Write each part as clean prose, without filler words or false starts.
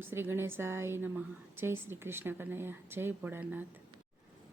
શ્રી ગણેશાય નમઃ. જય શ્રી કૃષ્ણ કનૈયા. જય ભોળાનાથ.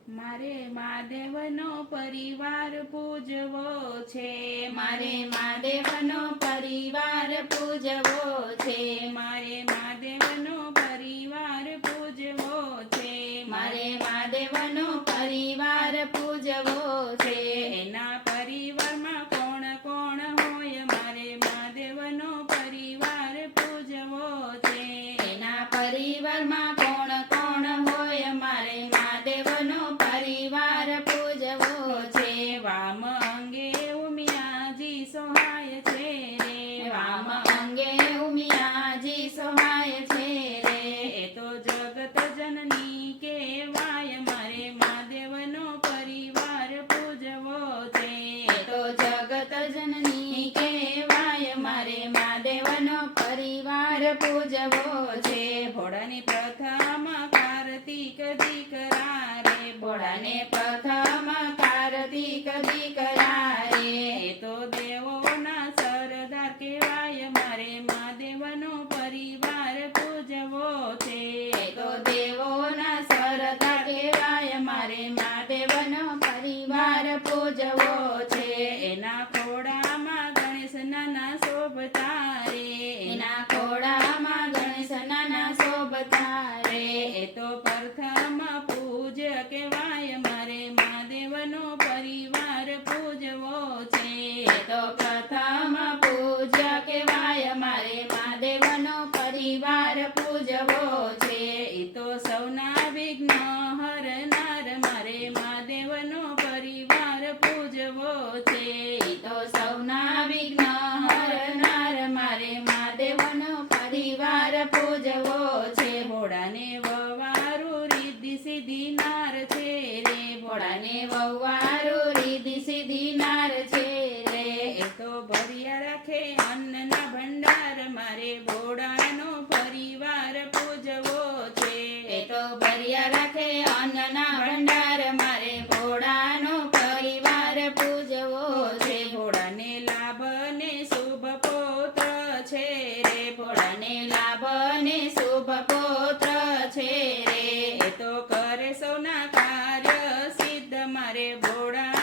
મારે મહાદેવનો પરિવાર પૂજવો છે, મારે મહાદેવનો પરિવાર પૂજવો છે, મારે મહાદેવનો પરિવાર પૂજવો છે, મારે મહાદેવનો પરિવાર પૂજવો છે. એના પરિવારમાં કોણ કોણ હોય, મારે મહાદેવનો પરિવાર પૂજવો છે. એના પરિવારમાં કોણ કોણ હોય, મારે મહાદેવનો પરિવાર પૂજવો છે. વામ અંગે ઉમિયાજી સહાય છે રે, વામ અંગે ઉમિયાજી સહાય છે રે. એ તો જગત જનની કહેવાય, મારે મહાદેવનો પરિવાર પૂજવો છે. એ તો જગત જનની કહેવાય, મારે મહાદેવનો પરિવાર પૂજવો છે. ભોળાની પ્રથમ કાર્તિક દીકરા રે, ભોળાને પ્રથમ કાર્તિક દીકરા રે. એ તો દેવોના સરદાર કહેવાય, મારે મહાદેવનો પરિવાર પૂજવો છે. એ તો દેવોના સરદાર કહેવાય, મારે મહાદેવનો પરિવાર પૂજવો છે. એના ખોડામાં ગણેશ નાના શોભતા રે, એના ખોડામાં ગણેશ નાના શોભતા રે. એ તો પ્રથમ પૂજ્ય કહેવાય, મારે મહાદેવનો પરિવાર પૂજવો છે. એ તો પ્રથમ પૂજ્ય કહેવાય, મારે મહાદેવનો પરિવાર પૂજવો છે. એ તો સૌના વિઘ્ન હરનાર, મારે મહાદેવનો પરિવાર પૂજવો છે. એ તો સૌના વિઘ્ન હરનાર, મારે મહાદેવનો પરિવાર પૂજવો છે. ભોળાને વવારું રીધિ સીધી નાર છે રે, ભોળાને વહુવારું રીધિ સીધી નાર છે રે. એ તો ભર્યા રાખે અન્નના ભંડાર, મારે ભોળાનો પરિવાર પૂજવો છે. એ તો ભર્યા રાખે અન્નના ભંડાર, મારે ભોળાનો પરિવાર પૂજવો છે. ભોળાને લાભ ને શુભ પુત્ર છે રે, ભોળાને લાભ ને શુભ પુત્ર છે રે. એ તો કરે સૌના કાર્ય સિદ્ધ, મારે ભોળા